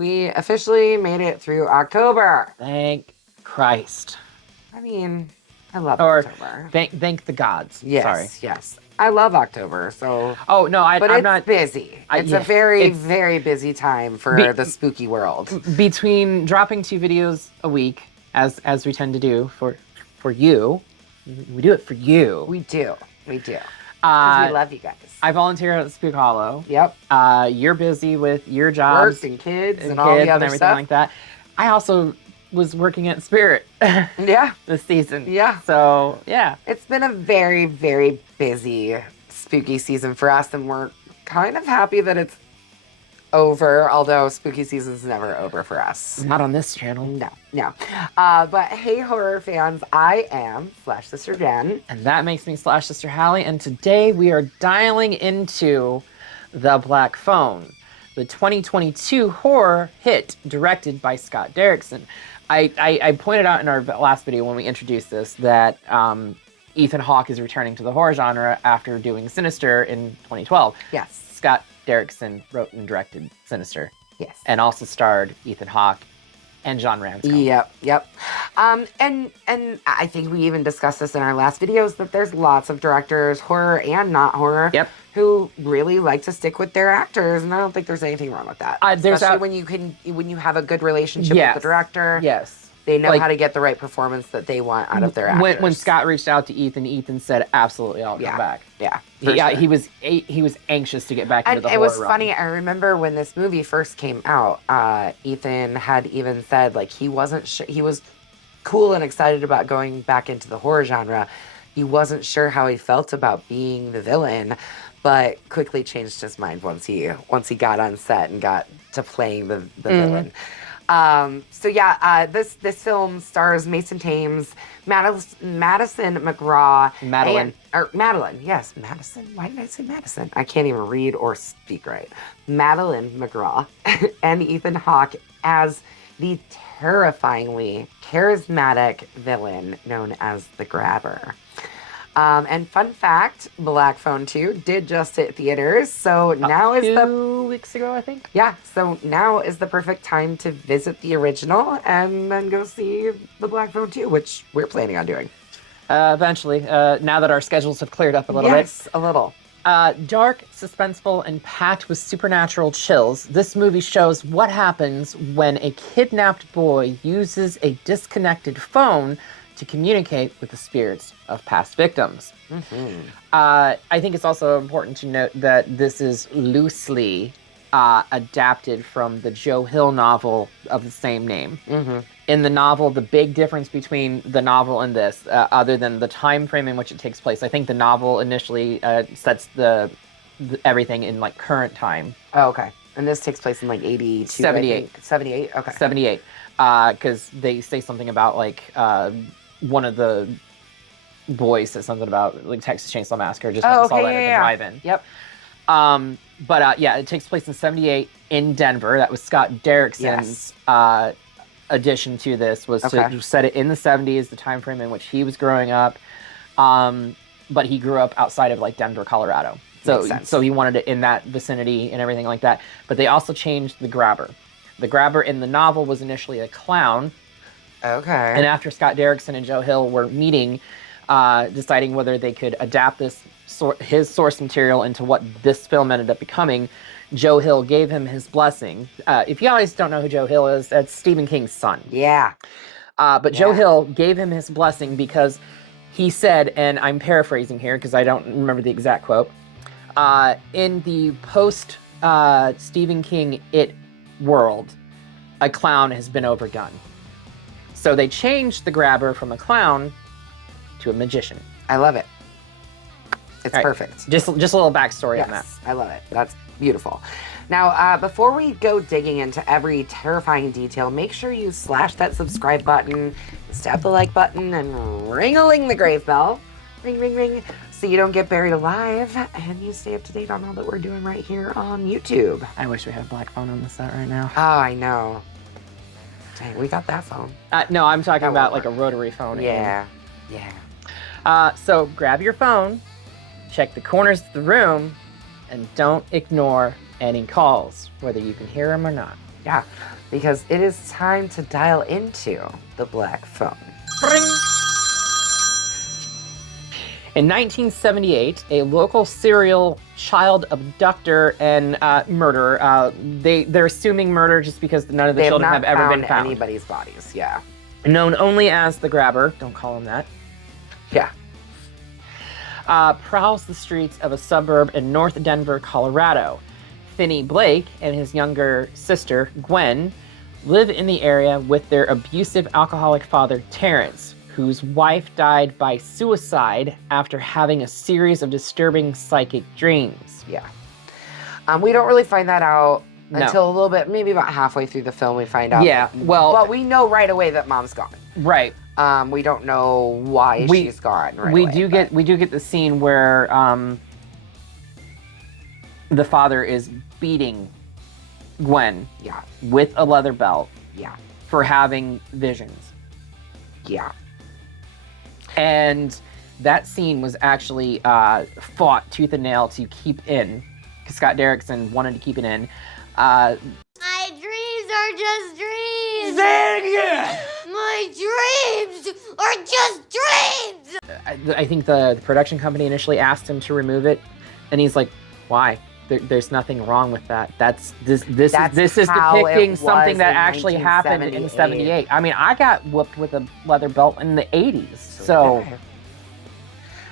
We officially made it through October. Thank Christ. I mean, I love Or October. thank the gods. Yes, Sorry. yes. I love October, so... Oh, no, but I'm it's not... busy. It's a very busy time for the spooky world. Between dropping 2 videos a week, as we tend to do for you. We do it for you. We do. Because we love you guys. I volunteer at Spook Hollow. Yep. You're busy with your jobs. Work and kids and all the other everything stuff. like that. I also was working at Spirit. Yeah. This season. Yeah. So, yeah. It's been a very, very busy spooky season for us, and we're kind of happy that it's over, although spooky season's never over for us. Not on this channel. No. But hey, horror fans, I am /Sister Jen. And that makes me /Sister Hallie, and today we are dialing into The Black Phone, the 2022 horror hit directed by Scott Derickson. I pointed out in our last video when we introduced this that Ethan Hawke is returning to the horror genre after doing Sinister in 2012. Yes. Scott Derickson wrote and directed Sinister. Yes. And also starred Ethan Hawke and John Ramscombe. Yep. And I think we even discussed this in our last videos, that there's lots of directors, horror and not horror, who really like to stick with their actors, and I don't think there's anything wrong with that. Especially when you have a good relationship with the director. Yes. They know how to get the right performance that they want out of their actors. When Scott reached out to Ethan said, "Absolutely, I'll come back." Yeah. Sure. He was anxious to get back into the horror. And it was funny. I remember when this movie first came out, Ethan had even said he wasn't sure. He was cool and excited about going back into the horror genre. He wasn't sure how he felt about being the villain, but quickly changed his mind once he got on set and got to playing the villain. This film stars Mason Thames, Madison McGraw, Madeline. Yes, Madison. Why did I say Madison? I can't even read or speak right. Madeline McGraw and Ethan Hawke as the terrifyingly charismatic villain known as the Grabber. And fun fact, Black Phone 2 did just hit theaters, so now is 2 weeks ago, I think. Yeah, so now is the perfect time to visit the original and then go see the Black Phone 2, which we're planning on doing. Eventually, now that our schedules have cleared up a little bit. Yes, a little. Dark, suspenseful, and packed with supernatural chills, this movie shows what happens when a kidnapped boy uses a disconnected phone to communicate with the spirits of past victims. Mm-hmm. I think it's also important to note that this is loosely adapted from the Joe Hill novel of the same name. Mm-hmm. In the novel, the big difference between the novel and this, other than the time frame in which it takes place, I think the novel initially sets the everything in current time. Oh, okay. And this takes place in 82? 78. 78? Okay. 78. Because they say something about one of the boys said something about Texas Chainsaw Massacre, just saw that at the drive-in. Yep. It takes place in 78 in Denver. That was Scott Derickson's addition to this, was to set it in the 70s, the time frame in which he was growing up. But he grew up outside of Denver, Colorado. So he wanted it in that vicinity and everything like that. But they also changed the Grabber. The Grabber in the novel was initially a clown. Okay. And after Scott Derickson and Joe Hill were meeting, deciding whether they could adapt his source material into what this film ended up becoming, Joe Hill gave him his blessing. If you guys don't know who Joe Hill is, that's Stephen King's son. Yeah. But Joe Hill gave him his blessing because he said, and I'm paraphrasing here because I don't remember the exact quote, in the post Stephen King It world, a clown has been overdone. So they changed the Grabber from a clown to a magician. I love it. It's perfect. Just a little backstory on that. I love it. That's beautiful. Now, before we go digging into every terrifying detail, make sure you slash that subscribe button, stab the like button, and ring-a-ling the grave bell. Ring, ring, ring. So you don't get buried alive, and you stay up to date on all that we're doing right here on YouTube. I wish we had a Black Phone on the set right now. Oh, I know. Dang, we got that phone. No, I'm talking about a rotary phone. Yeah. So grab your phone, check the corners of the room, and don't ignore any calls, whether you can hear them or not. Yeah, because it is time to dial into the black phone. Bring. In 1978, a local serial child abductor and murderer, they're assuming murder just because none of the children have ever been found. Anybody's bodies, yeah. Known only as the Grabber, don't call him that. Yeah. Prowls the streets of a suburb in North Denver, Colorado. Finney Blake and his younger sister, Gwen, live in the area with their abusive alcoholic father, Terrence, whose wife died by suicide after having a series of disturbing psychic dreams. Yeah. We don't really find that out until a little bit, maybe about halfway through the film we find out. Yeah, well... But we know right away that mom's gone. Right. We don't know why she's gone right we away. We do get the scene where the father is beating Gwen with a leather belt for having visions. Yeah. And that scene was actually fought tooth and nail to keep in, because Scott Derickson wanted to keep it in. My dreams are just dreams! Say it again! My dreams are just dreams! I think the production company initially asked him to remove it, and he's like, why? There's nothing wrong with that. This is depicting something that actually happened in 78. I mean, I got whooped with a leather belt in the 80s, so...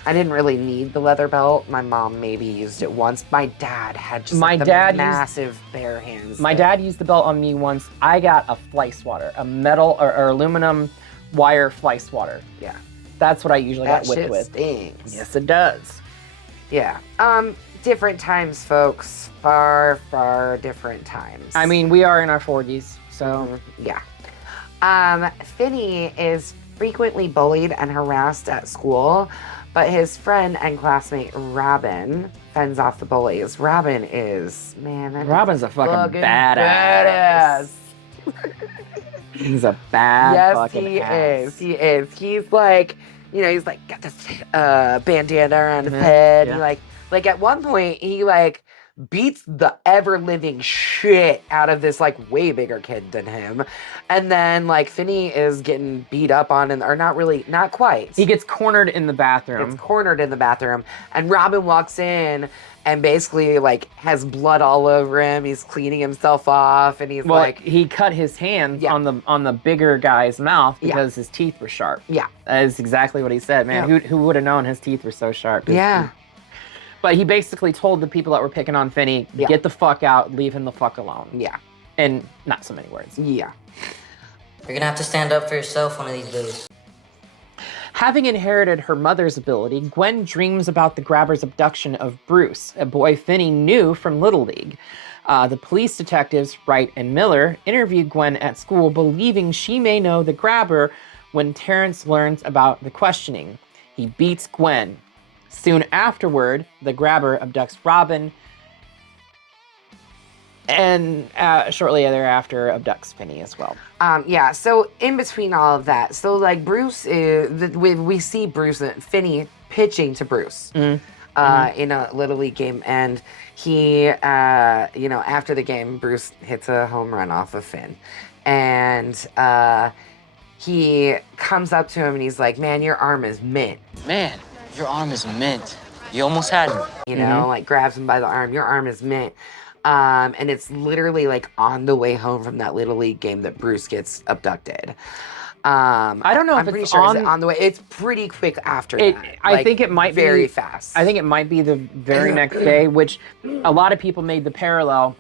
I didn't really need the leather belt. My mom maybe used it once. My dad had just massive bare hands. My dad used the belt on me once. I got a fly swatter, a metal or aluminum wire fly swatter. Yeah. That's what I usually got whipped with. That shit stings. Yes, it does. Yeah. Different times, folks. Far, far different times. I mean, we are in our 40s, so... Yeah. Finney is frequently bullied and harassed at school, but his friend and classmate Robin fends off the bullies. Robin's a fucking badass. He's a bad fucking ass. He is. He's like, he's like, got this bandana around his head. Yeah. And like at one point, he like beats the ever-living shit out of this like way bigger kid than him. And then like Finney is getting beat up on, or not quite. He gets cornered in the bathroom. And Robin walks in and basically like has blood all over him. He's cleaning himself off, and he cut his hands on the bigger guy's mouth because his teeth were sharp. Yeah. That is exactly what he said, man. Who would have known his teeth were so sharp? Yeah. But he basically told the people that were picking on Finney, get the fuck out, leave him the fuck alone. Yeah. And not so many words. Yeah. You're gonna have to stand up for yourself one of these days. Having inherited her mother's ability, Gwen dreams about the Grabber's abduction of Bruce, a boy Finney knew from Little League. The police detectives, Wright and Miller, interviewed Gwen at school, believing she may know the Grabber when Terrence learns about the questioning. He beats Gwen. Soon afterward, the Grabber abducts Robin, and shortly thereafter abducts Finney as well. So in between all of that, so like Bruce we see Finney pitching to Bruce in a Little League game, and he after the game, Bruce hits a home run off of Finn, and he comes up to him and he's like, "Man, your arm is mint." Man, your arm is mint. You almost had me. Like grabs him by the arm. Your arm is mint. And it's literally like on the way home from that Little League game that Bruce gets abducted. I don't know if I'm it's pretty sure on the way. It's pretty quick after that. I think it might be very fast. I think it might be the very next day, which a lot of people made the parallel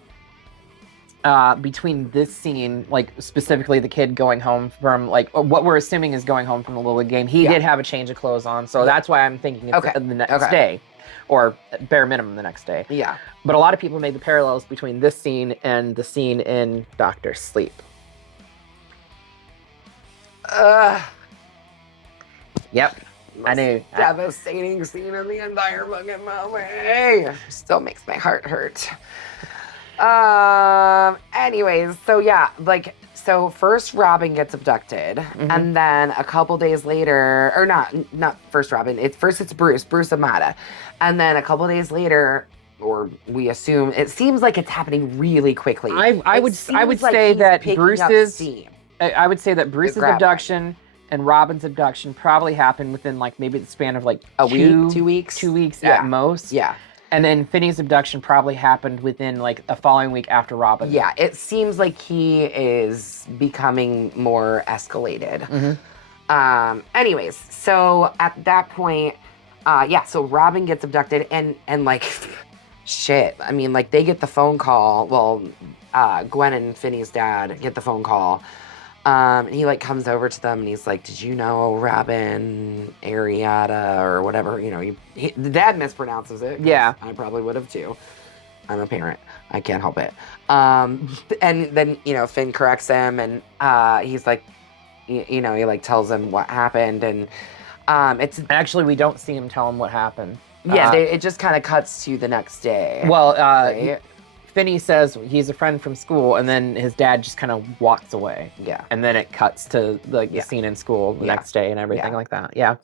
between this scene, like specifically the kid going home from like what we're assuming is going home from the Little League game. He did have a change of clothes on, so that's why I'm thinking it's the next day, or bare minimum the next day. Yeah. But a lot of people made the parallels between this scene and the scene in Dr. Sleep. Yep. I knew. Devastating scene in the entire fucking movie. Still makes my heart hurt. Anyways, so first Robin gets abducted, and then a couple days later, or not first Robin, it's Bruce Amata, and then a couple days later, or we assume it seems like it's happening really quickly. I would say that Bruce's Grab abduction and Robin's abduction probably happened within like maybe the span of like a week, 2 weeks, 2 weeks at most. Yeah. And then Finney's abduction probably happened within like a following week after Robin. Yeah, it seems like he is becoming more escalated. Anyways, so at that point, so Robin gets abducted and like, shit. I mean, like they get the phone call. Well, Gwen and Finney's dad get the phone call. And he like comes over to them and he's like, "Did you know Robin Arietta or whatever?" You know, the dad mispronounces it. Yeah, I probably would have too. I'm a parent. I can't help it. And then Finn corrects him and he's like, he like tells him what happened and it's actually we don't see him tell him what happened. Yeah, it just kind of cuts to the next day. Well, right? Finney says he's a friend from school, and then his dad just kind of walks away. Yeah. And then it cuts to like the scene in school the next day and everything like that. Yeah.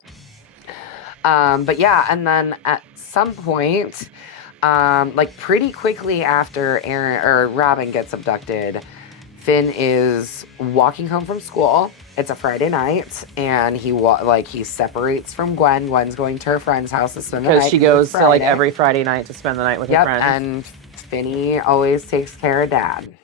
But yeah, and then at some point, like pretty quickly after Robin gets abducted, Finn is walking home from school. It's a Friday night, and he separates from Gwen. Gwen's going to her friend's house to spend the night. Because she goes to like every Friday night to spend the night with her friends. And Finney always takes care of Dad.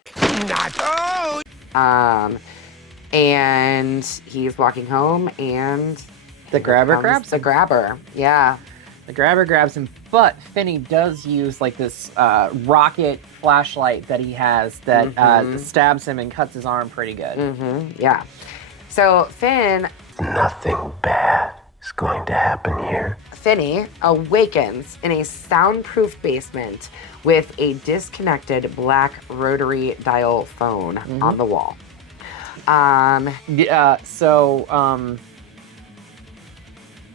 And he's walking home, and the grabber grabs the grabber. Yeah. The grabber grabs him, but Finney does use like this rocket flashlight that he has that stabs him and cuts his arm pretty good. Yeah. So Finn... Nothing bad is going to happen here. Finney awakens in a soundproof basement with a disconnected black rotary dial phone on the wall.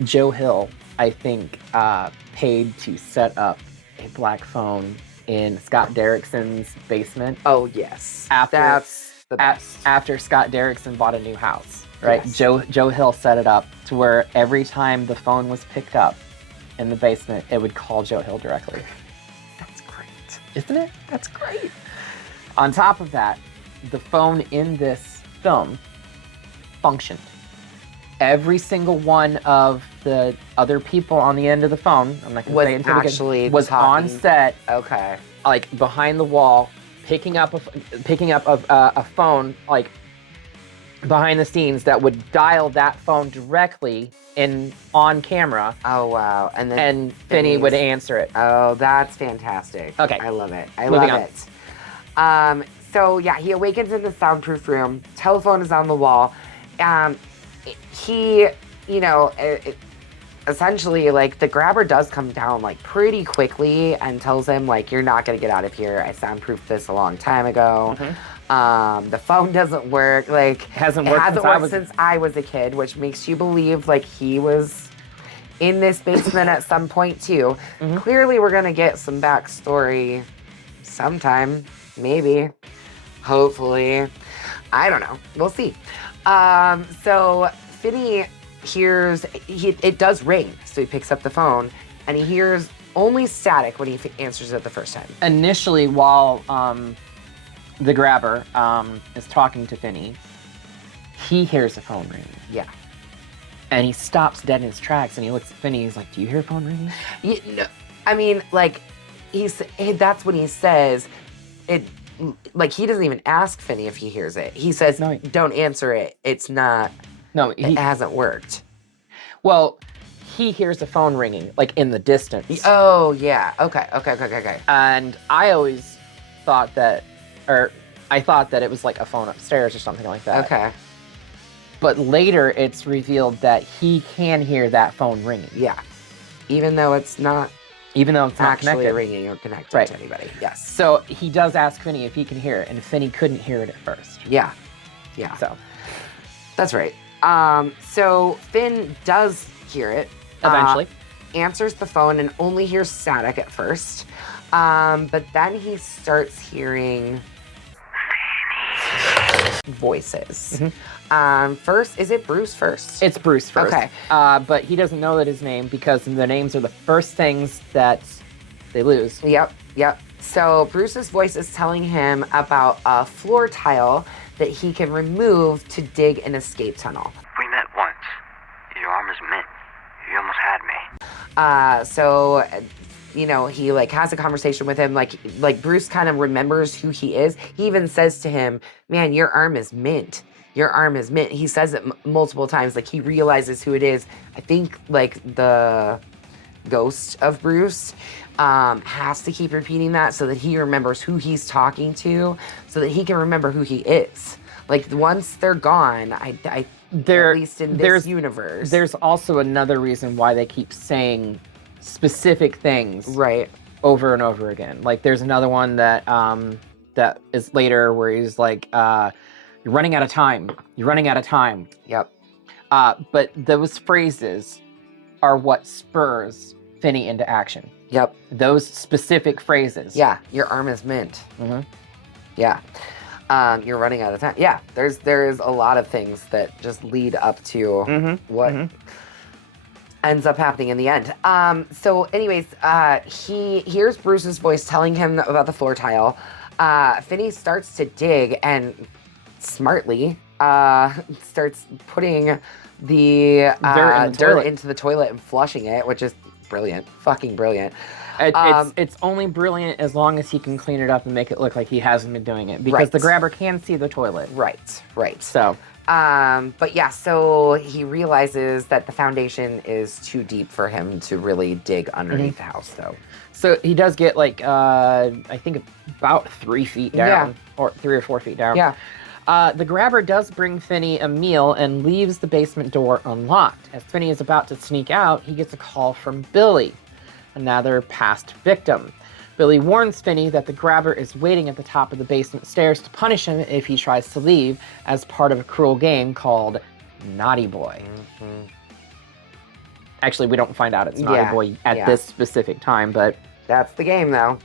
Joe Hill, I think, paid to set up a black phone in Scott Derickson's basement. Oh, yes. That's the best. After Scott Derickson bought a new house, right? Yes. Joe Hill set it up to where every time the phone was picked up in the basement, it would call Joe Hill directly. That's great. Isn't it? That's great. On top of that, the phone in this film functioned. Every single one of the other people on the end of the phone, I'm not going to say it was on set. Okay. Like behind the wall, picking up a phone, like behind the scenes that would dial that phone directly on camera. Oh wow! And Finney would answer it. Oh, that's fantastic. Okay, I love it. I love it. So yeah, he awakens in the soundproof room. Telephone is on the wall. He, essentially, like, the grabber does come down, like, pretty quickly and tells him, like, you're not going to get out of here. I soundproofed this a long time ago. The phone doesn't work. Like, it hasn't worked since I was a kid, which makes you believe, like, he was in this basement at some point, too. Clearly, we're going to get some backstory sometime. Maybe. Hopefully. I don't know. We'll see. So Finney hears, it does ring, so he picks up the phone, and he hears only static when he answers it the first time. Initially, while the grabber is talking to Finney, he hears the phone ringing. Yeah. And he stops dead in his tracks, and he looks at Finney, he's like, do you hear a phone ringing? No, I mean, like, that's when he says, like, he doesn't even ask Finney if he hears it. He says, no, don't answer it. It's not. No, it hasn't worked. Well, he hears the phone ringing, like, in the distance. Oh, yeah. Okay. And I always thought that, it was, like, a phone upstairs or something like that. Okay. But later, it's revealed that he can hear that phone ringing. Yeah. Even though it's not actually ringing or connected to anybody. Yes. So he does ask Finney if he can hear it, and Finney couldn't hear it at first. Yeah. So that's right. So Finn does hear it eventually. Answers the phone and only hears static at first. But then he starts hearing voices. First, is it Bruce first? It's Bruce first. Okay. But he doesn't know that his name, because the names are the first things that they lose. Yep. So Bruce's voice is telling him about a floor tile that he can remove to dig an escape tunnel. We met once. Your arm is mint. You almost had me. So, he like has a conversation with him. Like Bruce kind of remembers who he is. He even says to him, "Man, your arm is mint. Your arm is mint." He says it multiple times. Like he realizes who it is. I think like the ghost of Bruce has to keep repeating that so that he remembers who he's talking to, so that he can remember who he is. Like once they're gone, at least in this universe. There's also another reason why they keep saying specific things right over and over again. Like there's another one that that is later where he's like, "You're running out of time. You're running out of time." Yep. But those phrases are what spurs Finney into action. Yep. Those specific phrases. Yeah. Your arm is mint. Mm-hmm. Yeah. You're running out of time. Yeah. There's a lot of things that just lead up to what ends up happening in the end. So anyways, he hears Bruce's voice telling him about the floor tile. Finney starts to dig and smartly starts putting the dirt into the toilet and flushing it, which is brilliant. Fucking brilliant. It's only brilliant as long as he can clean it up and make it look like he hasn't been doing it, because the grabber can see the toilet. Right. So, but yeah, so he realizes that the foundation is too deep for him to really dig underneath the house, though. So he does get like, I think about 3 feet down, or 3 or 4 feet down. Yeah. The grabber does bring Finney a meal and leaves the basement door unlocked. As Finney is about to sneak out, he gets a call from Billy, another past victim. Billy warns Finney that the grabber is waiting at the top of the basement stairs to punish him if he tries to leave, as part of a cruel game called Naughty Boy. Actually, we don't find out it's Naughty Boy at this specific time, but... That's the game, though.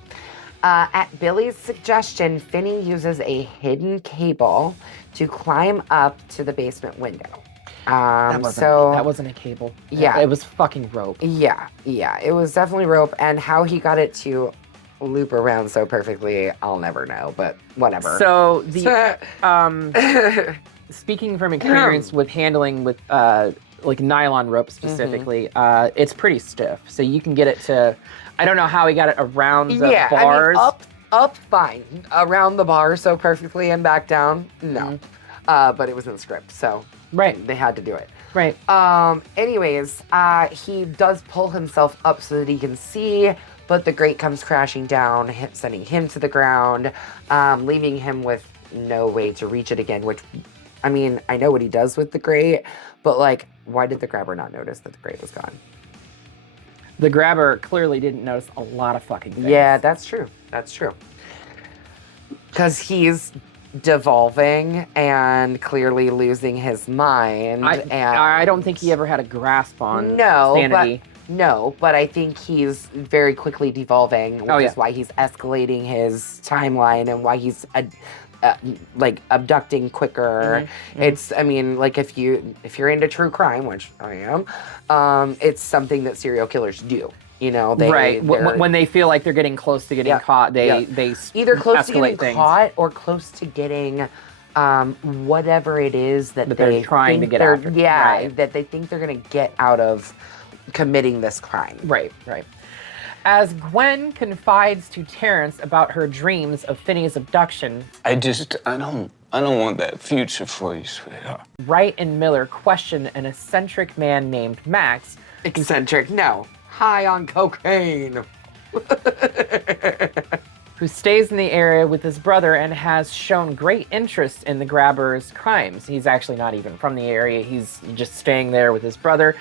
At Billy's suggestion, Finney uses a hidden cable to climb up to the basement window. That wasn't a cable. Yeah. It was fucking rope. Yeah, it was definitely rope, and how he got it to loop around so perfectly, I'll never know, but whatever. So, speaking from experience with handling with, like nylon rope specifically, it's pretty stiff. So you can get it to... I don't know how he got it around the bars. I mean, up fine. Around the bar so perfectly and back down, no. But it was in the script, so they had to do it. Right. Anyways, he does pull himself up so that he can see, but the grate comes crashing down, sending him to the ground, leaving him with no way to reach it again, which, I mean, I know what he does with the grate, but like, why did the grabber not notice that the grate was gone? The grabber clearly didn't notice a lot of fucking things. Yeah, that's true. Because he's devolving and clearly losing his mind. I don't think he ever had a grasp on sanity. But I think he's very quickly devolving, which is why he's escalating his timeline and why he's like abducting quicker. It's, I mean, like if you're into true crime, which I am, it's something that serial killers do. You know, when they feel like they're getting close to getting caught, they either close to getting things. caught or close to getting whatever it is that they're trying to get after. Yeah, that they think they're gonna get out of committing this crime. Right. As Gwen confides to Terrence about her dreams of Finney's abduction, I don't want that future for you, sweetheart. Wright and Miller question an eccentric man named Max. Eccentric? No. High on cocaine. Who stays in the area with his brother and has shown great interest in the grabber's crimes. He's actually not even from the area. He's just staying there with his brother.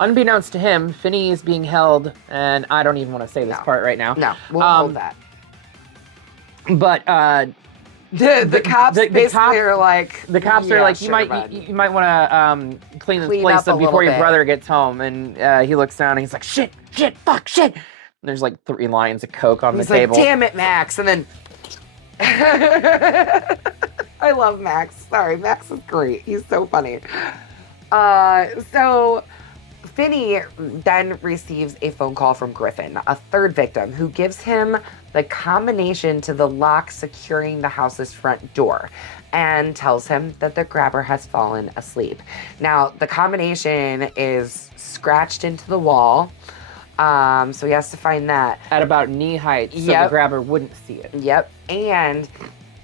Unbeknownst to him, Finney is being held, and I don't even want to say this part right now. No, we'll hold that. But the cops basically are like... The cops are like, you might want to clean this place up before your brother gets home. And he looks down and he's like, shit, fuck, shit. And there's like 3 lines of coke on the table. He's like, damn it, Max. And then... I love Max. Sorry, Max is great. He's so funny. So Finney then receives a phone call from Griffin, a third victim, who gives him the combination to the lock securing the house's front door and tells him that the grabber has fallen asleep. Now, the combination is scratched into the wall, so he has to find that. At about knee height, so the grabber wouldn't see it. Yep, and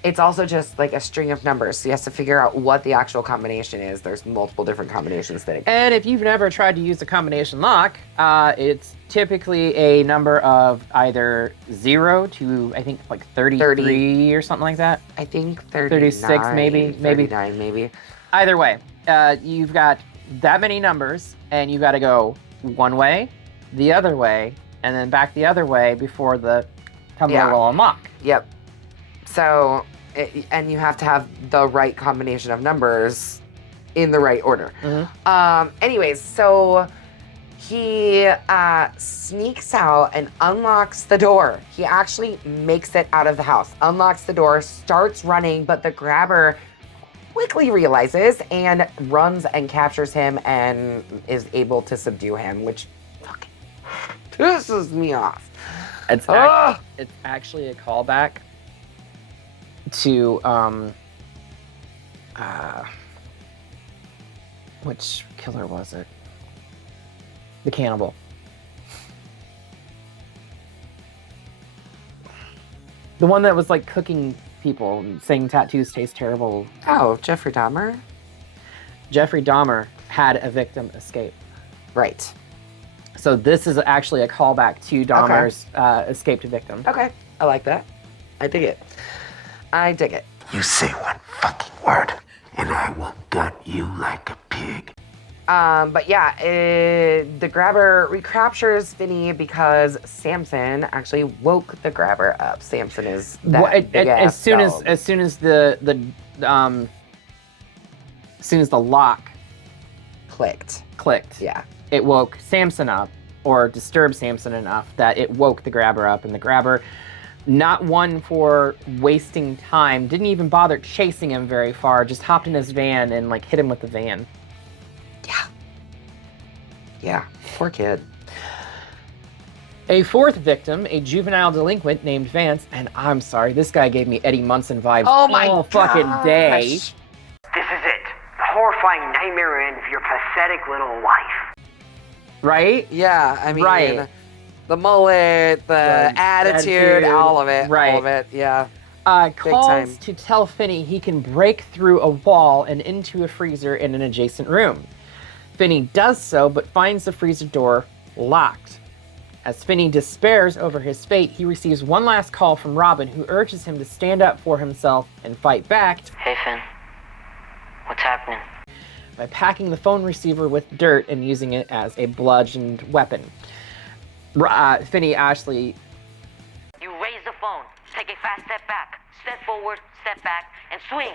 it's also just like a string of numbers, so he has to figure out what the actual combination is. There's multiple different combinations that And if you've never tried to use a combination lock, it's typically a number of either 0 to, I think, like 33 or something like that. I think 39, 36 maybe. 39 maybe. Either way, you've got that many numbers, and you got to go one way, the other way, and then back the other way before the tumbler will unlock. Yep. So, and you have to have the right combination of numbers in the right order. Anyways, so he sneaks out and unlocks the door. He actually makes it out of the house, unlocks the door, starts running, but the grabber quickly realizes and runs and captures him and is able to subdue him, which fucking pisses me off. It's actually a callback to which killer was it? The cannibal. The one that was like cooking people and saying tattoos taste terrible. Oh, Jeffrey Dahmer? Jeffrey Dahmer had a victim escape. Right. So this is actually a callback to Dahmer's escaped victim. Okay, I like that. I dig it. I dig it. You say one fucking word, and I will gut you like a pig. But yeah, the grabber recaptures Finney because Samson actually woke the grabber up. Samson is that as soon as the lock clicked. Yeah. It woke Samson up, or disturbed Samson enough that it woke the grabber up, and the grabber, not one for wasting time, didn't even bother chasing him very far, just hopped in his van and like hit him with the van. Yeah, poor kid. A fourth victim, a juvenile delinquent named Vance, and I'm sorry, this guy gave me Eddie Munson vibes all fucking day. This is it. The horrifying nightmare end of your pathetic little life. Right? Yeah, I mean, the mullet, the attitude, all of it. Right. All of it, yeah. Calls to tell Finney he can break through a wall and into a freezer in an adjacent room. Finney does so, but finds the freezer door locked. As Finney despairs over his fate, he receives one last call from Robin, who urges him to stand up for himself and fight back. Hey, Finn. What's happening? By packing the phone receiver with dirt and using it as a bludgeoned weapon. Finney Ashley... You raise the phone, take a fast step back, step forward, step back, and swing.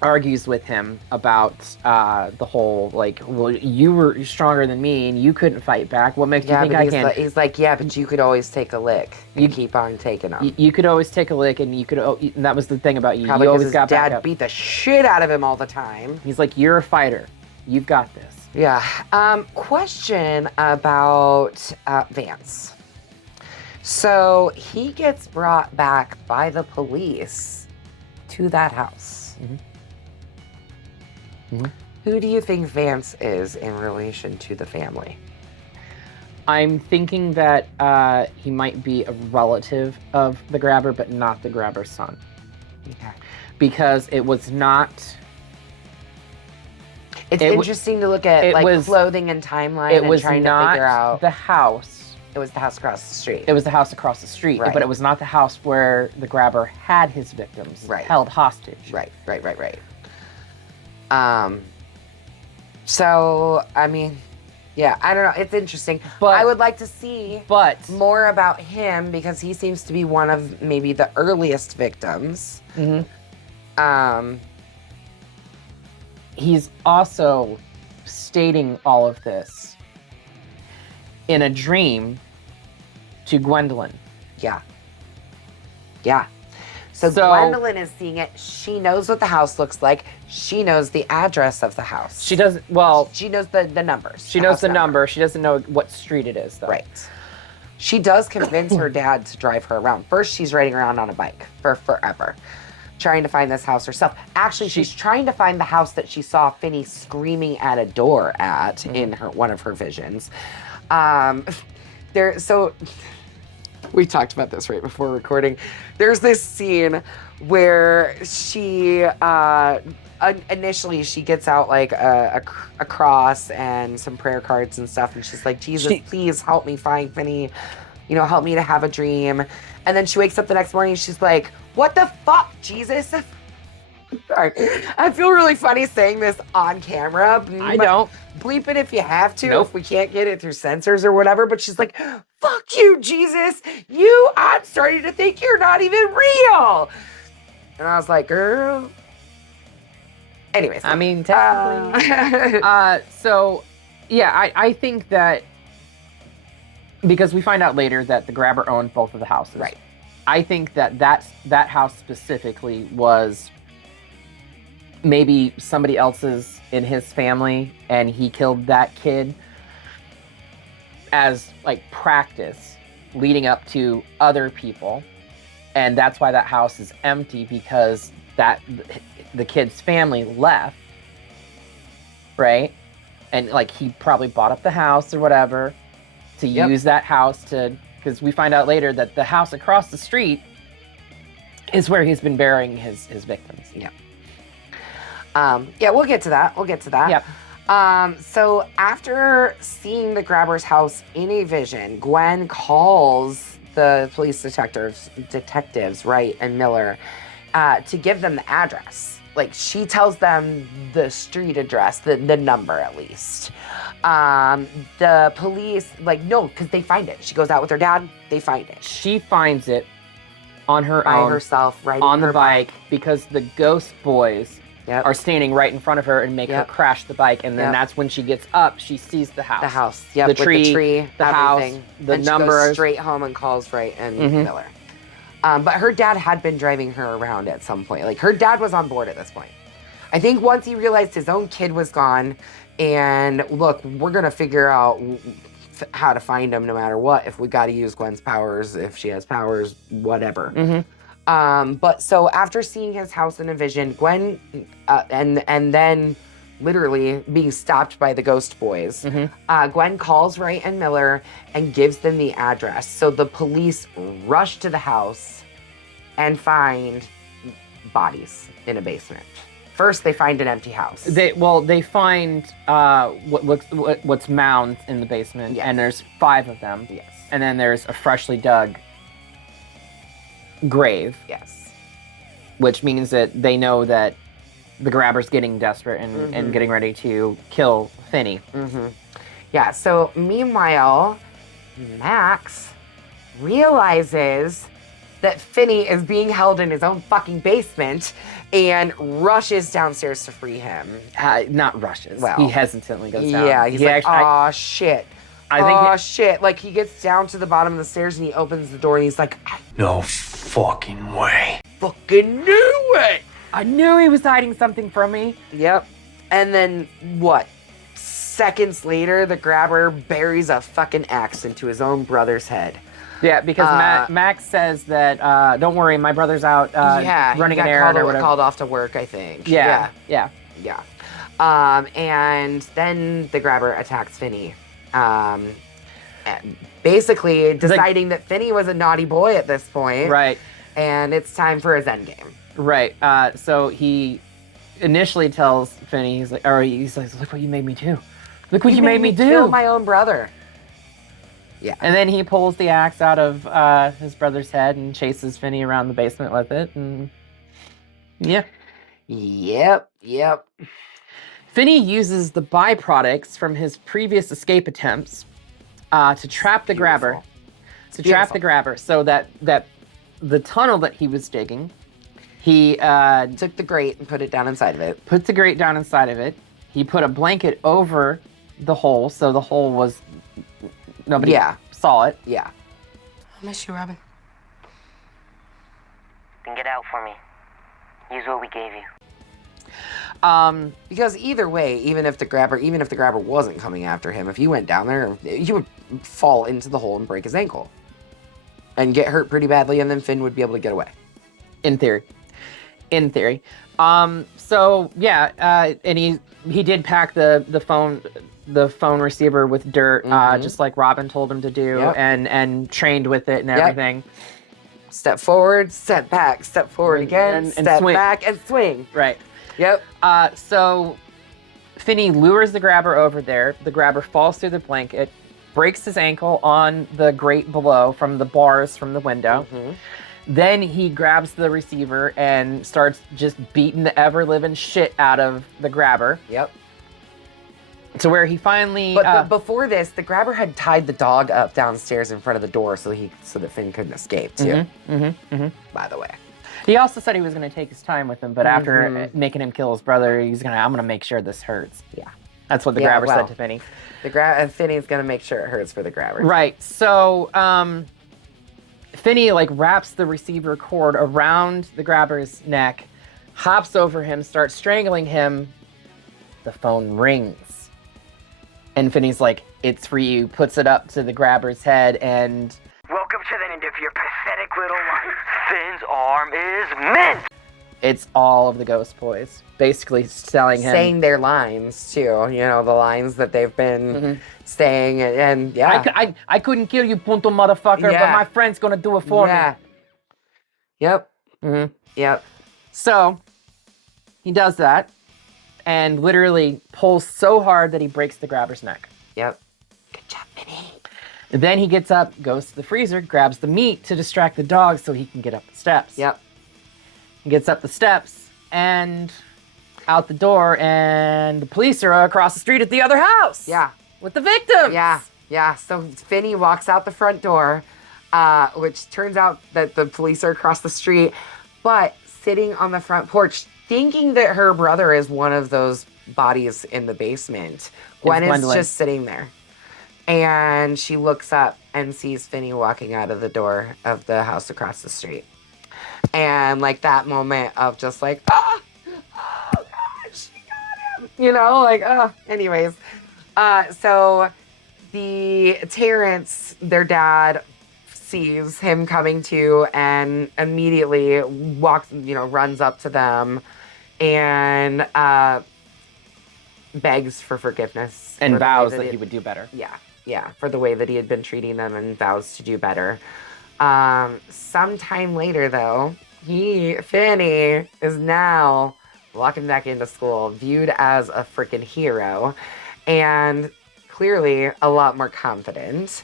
Argues with him about the whole, like, well, you were stronger than me and you couldn't fight back. What makes you think I can? He's like, yeah, but you could always take a lick. You keep on taking them. You could always take a lick, and you could. And that was the thing about you. Probably you always his got back dad up. beat the shit out of him all the time. He's like, you're a fighter. You've got this. Yeah. Question about Vance. So he gets brought back by the police to that house. Who do you think Vance is in relation to the family? I'm thinking that he might be a relative of the grabber, but not the grabber's son. Okay. Because it was not... It's interesting to look at clothing and timeline and trying to figure out... the house. It was the house across the street. It was the house across the street, right. But it was not the house where the grabber had his victims held hostage. Right. So, I mean, yeah, I don't know. It's interesting. But I would like to see more about him because he seems to be one of maybe the earliest victims. He's also stating all of this in a dream to Gwendolyn. Yeah. So Gwendolyn is seeing it. She knows what the house looks like. She knows the address of the house. She doesn't, well... She knows the numbers. She knows the number. She doesn't know what street it is, though. Right. She does convince her dad to drive her around. First, she's riding around on a bike for forever, trying to find this house herself. Actually, she's trying to find the house that she saw Finney screaming at a door at in one of her visions. So we talked about this right before recording. There's this scene where she initially she gets out like a cross and some prayer cards and stuff, and she's like, Jesus, please help me find Finney, help me to have a dream. And then she wakes up the next morning and she's like, what the fuck, Jesus? Sorry. I feel really funny saying this on camera. I don't. Bleep it if you have to, Nope. if we can't get it through censors or whatever. But she's like, fuck you, Jesus. I'm starting to think you're not even real. And I was like, girl. Anyways. I mean, technically. So, yeah, I think that because we find out later that the grabber owned both of the houses. Right. I think that house specifically was maybe somebody else's in his family, and he killed that kid as like practice leading up to other people. And that's why that house is empty, because the kid's family left, right? And like he probably bought up the house or whatever to use that house to, because we find out later that the house across the street is where he's been burying his victims. Yeah. We'll get to that. Yep. So after seeing the grabber's house in a vision, Gwen calls the police detectives, Wright and Miller, to give them the address. Like, she tells them the street address, the number at least. The police, no, because they find it. She goes out with her dad, they find it. She finds it on her By own. herself, riding on the her bike, because the ghost boys Yep. are standing right in front of her and make her crash the bike. And then that's when she gets up, she sees the house. The house, yep, the with tree, the tree, the everything. house, the and numbers. She goes straight home and calls Wright and Miller. But her dad had been driving her around at some point. Like, her dad was on board at this point. I think once he realized his own kid was gone, and look, we're going to figure out how to find him no matter what. If we got to use Gwen's powers, if she has powers, whatever. But so after seeing his house in a vision, Gwen, and then literally being stopped by the ghost boys, Gwen calls Wright and Miller and gives them the address. So the police rush to the house and find bodies in a basement. First, they find an empty house. They find what's mounds in the basement, and there's 5 of them. Yes. And then there's a freshly dug grave. Yes. Which means that they know that the grabber's getting desperate and getting ready to kill Finney. Yeah, so meanwhile, Max realizes that Finney is being held in his own fucking basement and rushes downstairs to free him. Not rushes. Well, he hesitantly goes down. Yeah, he's like, aw, shit. Shit. Like, he gets down to the bottom of the stairs and he opens the door and he's like, No fucking way. fucking knew it. I knew he was hiding something from me. Yep. And then, what? Seconds later, the grabber buries a fucking axe into his own brother's head. Yeah, because Max says that, don't worry, my brother's out running an errand or whatever. Called off to work, I think. Yeah. And then the grabber attacks Finney. Basically deciding that Finney was a naughty boy at this point. Right. And it's time for his endgame. Right. So he initially tells Finney, he's like, look what you made me do. Look what you made me do. Kill my own brother. Yeah. And then he pulls the axe out of his brother's head and chases Finney around the basement with it. And yeah. Yep. Finney uses the byproducts from his previous escape attempts to trap the grabber. Trap the grabber, so that the tunnel that he was digging, he took the grate and put it down inside of it. Put the grate down inside of it. He put a blanket over the hole, so the hole was nobody saw it. Yeah. I miss you, Robin. Then get out for me. Use what we gave you. Because either way, even if the grabber wasn't coming after him, if he went down there, he would fall into the hole and break his ankle. And get hurt pretty badly, and then Finn would be able to get away. In theory. So yeah, and he did pack the phone receiver with dirt, just like Robin told him to do, and trained with it and everything. Step forward, step back, step forward again, and step swing. back, and swing. Right. Yep. So Finney lures the grabber over there. The grabber falls through the blanket, breaks his ankle on the grate below from the bars from the window. Then he grabs the receiver and starts just beating the ever-living shit out of the grabber. Yep. To where he finally... But before this, the grabber had tied the dog up downstairs in front of the door so that Finn couldn't escape, too. By the way. He also said he was going to take his time with him, but after making him kill his brother, I'm going to make sure this hurts. Yeah. That's what the grabber said to Finney. Finney's going to make sure it hurts for the grabber. Right. So, Finney, wraps the receiver cord around the grabber's neck, hops over him, starts strangling him. The phone rings. And Finney's like, "It's for you," puts it up to the grabber's head, and... Welcome to the end of your pathetic little life. Finn's arm is mint! It's all of the Ghost Boys, basically telling him... Saying their lines, too. You know, the lines that they've been saying, and yeah. I couldn't kill you, punto motherfucker, but my friend's gonna do it for me. Yep. Yep. So, he does that, and literally pulls so hard that he breaks the grabber's neck. Yep. Good job, Finney. Then he gets up, goes to the freezer, grabs the meat to distract the dog so he can get up the steps. Yep. He gets up the steps and out the door, and the police are across the street at the other house. Yeah. With the victims. Yeah. So Finney walks out the front door, which turns out that the police are across the street, but sitting on the front porch, thinking that her brother is one of those bodies in the basement. Gwen is just sitting there. And she looks up and sees Finney walking out of the door of the house across the street. And that moment of just oh God, she got him. You know, anyways. So the Terrence, their dad, sees him coming to and immediately runs up to them and begs for forgiveness. And vows that he would do better. Yeah, for the way that he had been treating them, and vows to do better. Sometime later, though, Finney is now walking back into school, viewed as a freaking hero, and clearly a lot more confident,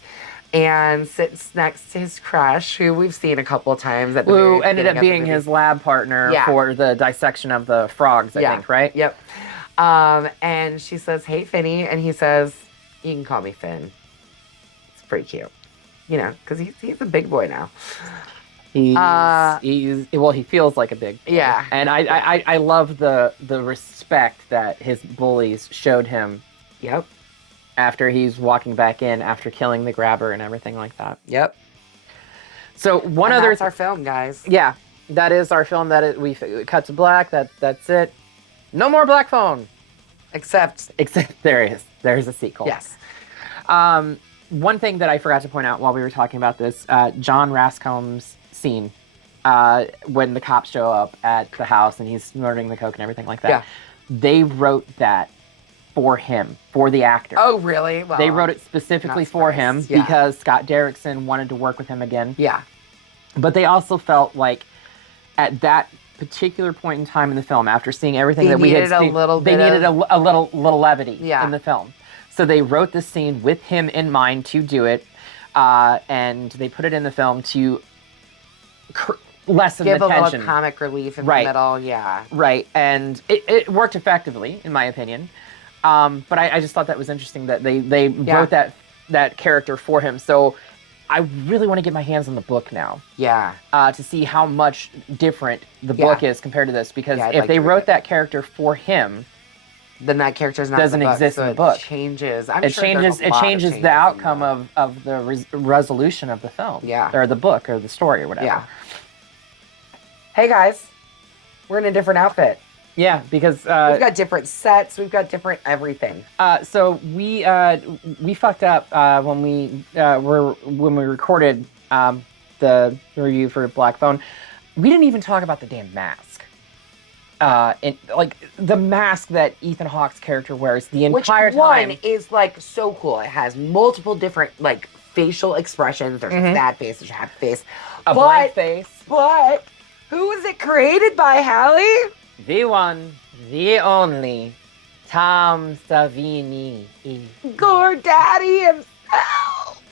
and sits next to his crush, who we've seen a couple of times at the who ended up being his lab partner for the dissection of the frogs, I think, right? Yep. And she says, "Hey, Finney," and he says, "You can call me Finn." It's pretty cute. You know, because he's a big boy now. He feels like a big boy. Yeah. And I love the respect that his bullies showed him. Yep. After he's walking back in after killing the grabber and everything like that. Yep. So that's our film, guys. Yeah, that is our film. We cut to black. That's it. No more black phone. Except there is. There's a sequel. Yes. One thing that I forgot to point out while we were talking about this, John Rascombe's scene when the cops show up at the house and he's snorting the coke and everything like that. Yeah. They wrote that for him, for the actor. Oh, really? Well, they wrote it specifically for him because Scott Derickson wanted to work with him again. Yeah. But they also felt like at that particular point in time in the film, after seeing everything that we had seen, they needed a little levity in the film. So they wrote this scene with him in mind to do it, and they put it in the film to lessen the tension. Give a little comic relief in the middle, yeah. Right, and it worked effectively, in my opinion. But I just thought that was interesting that they wrote that character for him. So I really want to get my hands on the book now. Yeah. To see how much different the book is compared to this. Because if they wrote that character for him, then that character doesn't exist in the book. It changes. It changes the outcome of the resolution of the film. Yeah. Or the book or the story or whatever. Yeah. Hey guys, we're in a different outfit. Yeah, because we've got different sets. We've got different everything. So we fucked up when we recorded the review for Black Phone. We didn't even talk about the damn mask. And like the mask that Ethan Hawke's character wears the entire time. Which one is like so cool. It has multiple different like facial expressions. There's a sad face, there's a happy face, blank face. But who was it created by, Hallie? The one, the only, Tom Savini. Gordaddy himself.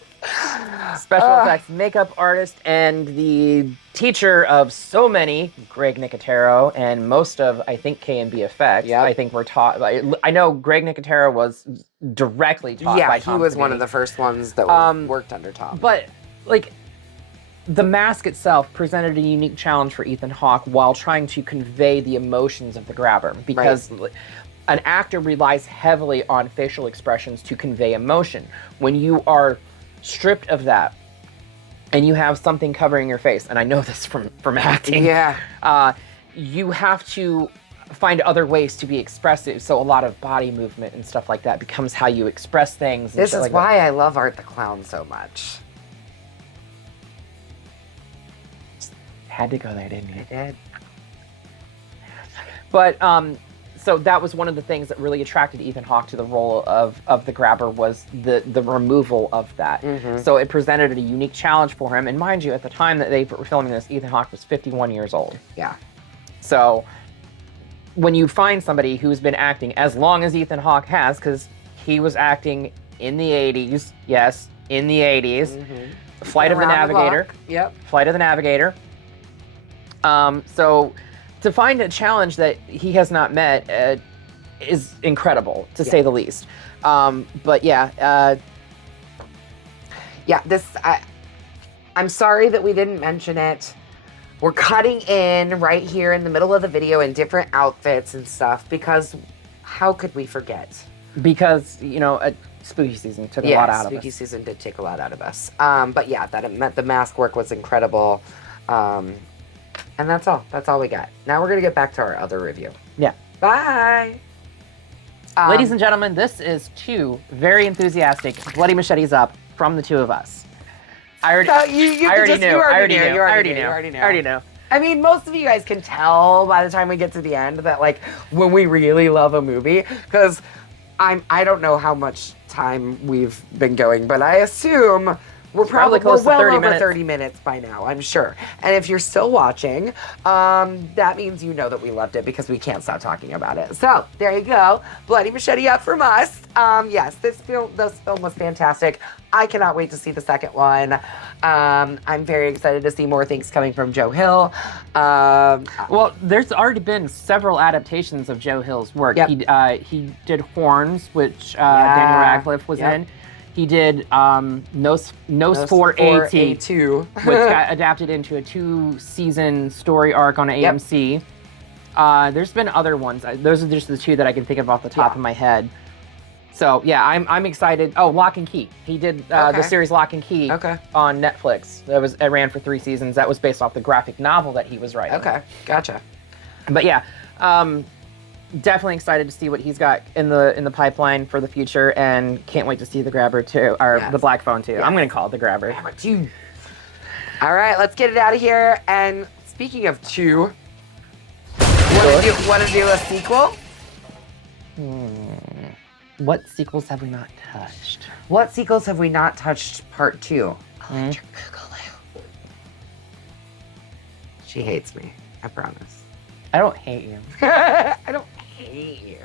Special effects makeup artist and the teacher of so many, Greg Nicotero, and most of, I think, K&B effects. Yep. I think we're taught. I know Greg Nicotero was directly taught by Tom. Yeah, he was Savini. one of the first ones that worked under Tom. But, like, the mask itself presented a unique challenge for Ethan Hawke while trying to convey the emotions of the grabber. Because an actor relies heavily on facial expressions to convey emotion. When you are stripped of that, and you have something covering your face, and I know this from acting. Yeah. You have to find other ways to be expressive. So a lot of body movement and stuff like that becomes how you express things. This is why I love Art the Clown so much. Had to go there, didn't you? I did. But so that was one of the things that really attracted Ethan Hawke to the role of the grabber was the removal of that. Mm-hmm. So it presented a unique challenge for him. And mind you, at the time that they were filming this, Ethan Hawke was 51 years old. Yeah. So when you find somebody who's been acting as long as Ethan Hawke has, because he was acting in the 80s, yes, in the 80s, Flight of the Navigator. Yep. Flight of the Navigator. So to find a challenge that he has not met is incredible, to say the least. But yeah. I'm sorry that we didn't mention it. We're cutting in right here in the middle of the video in different outfits and stuff because how could we forget? Because, spooky season took a lot out of us. Spooky season did take a lot out of us. But yeah, that it meant the mask work was incredible. And that's all. That's all we got. Now we're going to get back to our other review. Yeah. Bye. Ladies and gentlemen, this is two very enthusiastic Bloody Machetes Up from the two of us. I already knew. I mean, most of you guys can tell by the time we get to the end that, like, when we really love a movie, because I don't know how much time we've been going, but I assume we're probably close to 30 over minutes. 30 minutes by now, I'm sure. And if you're still watching, that means you know that we loved it because we can't stop talking about it. So there you go. Bloody Machete Up from us. Yes, this film was fantastic. I cannot wait to see the second one. I'm very excited to see more things coming from Joe Hill. Well, there's already been several adaptations of Joe Hill's work. Yep. He did Horns, which Daniel Radcliffe was in. He did Nos for A2, which got adapted into a 2-season story arc on AMC. There's been other ones. Those are just the two that I can think of off the top of my head. So yeah, I'm excited. Oh, Lock and Key. He did the series Lock and Key on Netflix. It ran for 3 seasons. That was based off the graphic novel that he was writing. Okay, gotcha. But yeah, definitely excited to see what he's got in the pipeline for the future, and can't wait to see the Grabber too, or the Black Phone too. I'm gonna call it the Grabber. All right, let's get it out of here. And speaking of two, want to do a sequel? What sequels have we not touched? What sequels have we not touched? Part 2. I'll let your Google. She hates me. I promise. I don't hate you. I don't hate you.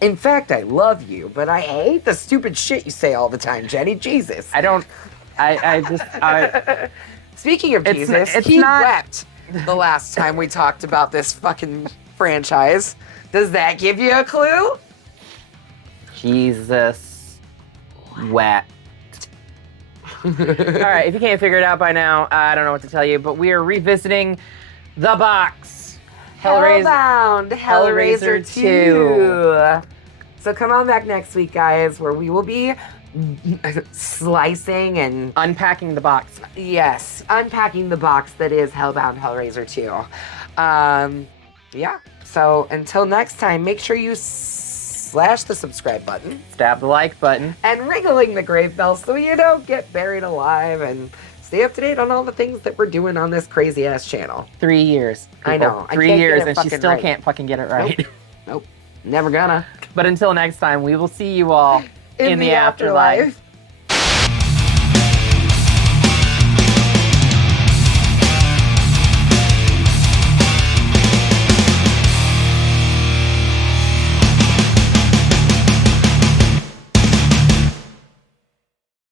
In fact, I love you, but I hate the stupid shit you say all the time, Jenny. Jesus. I don't. I just. Speaking of Jesus, he wept the last time we talked about this fucking franchise. Does that give you a clue? Jesus wept. All right, if you can't figure it out by now, I don't know what to tell you, but we are revisiting The Box. Hellbound, Hellraiser 2. So come on back next week, guys, where we will be slicing and unpacking the box. Yes, unpacking the box that is Hellbound Hellraiser 2. Yeah. So until next time, make sure you slash the subscribe button, stab the like button, and ringling the grave bell so you don't get buried alive, and stay up to date on all the things that we're doing on this crazy ass channel. 3 years. People. I know. 3 years, and she still right. can't fucking get it right. Nope. Never gonna. But until next time, we will see you all in the afterlife.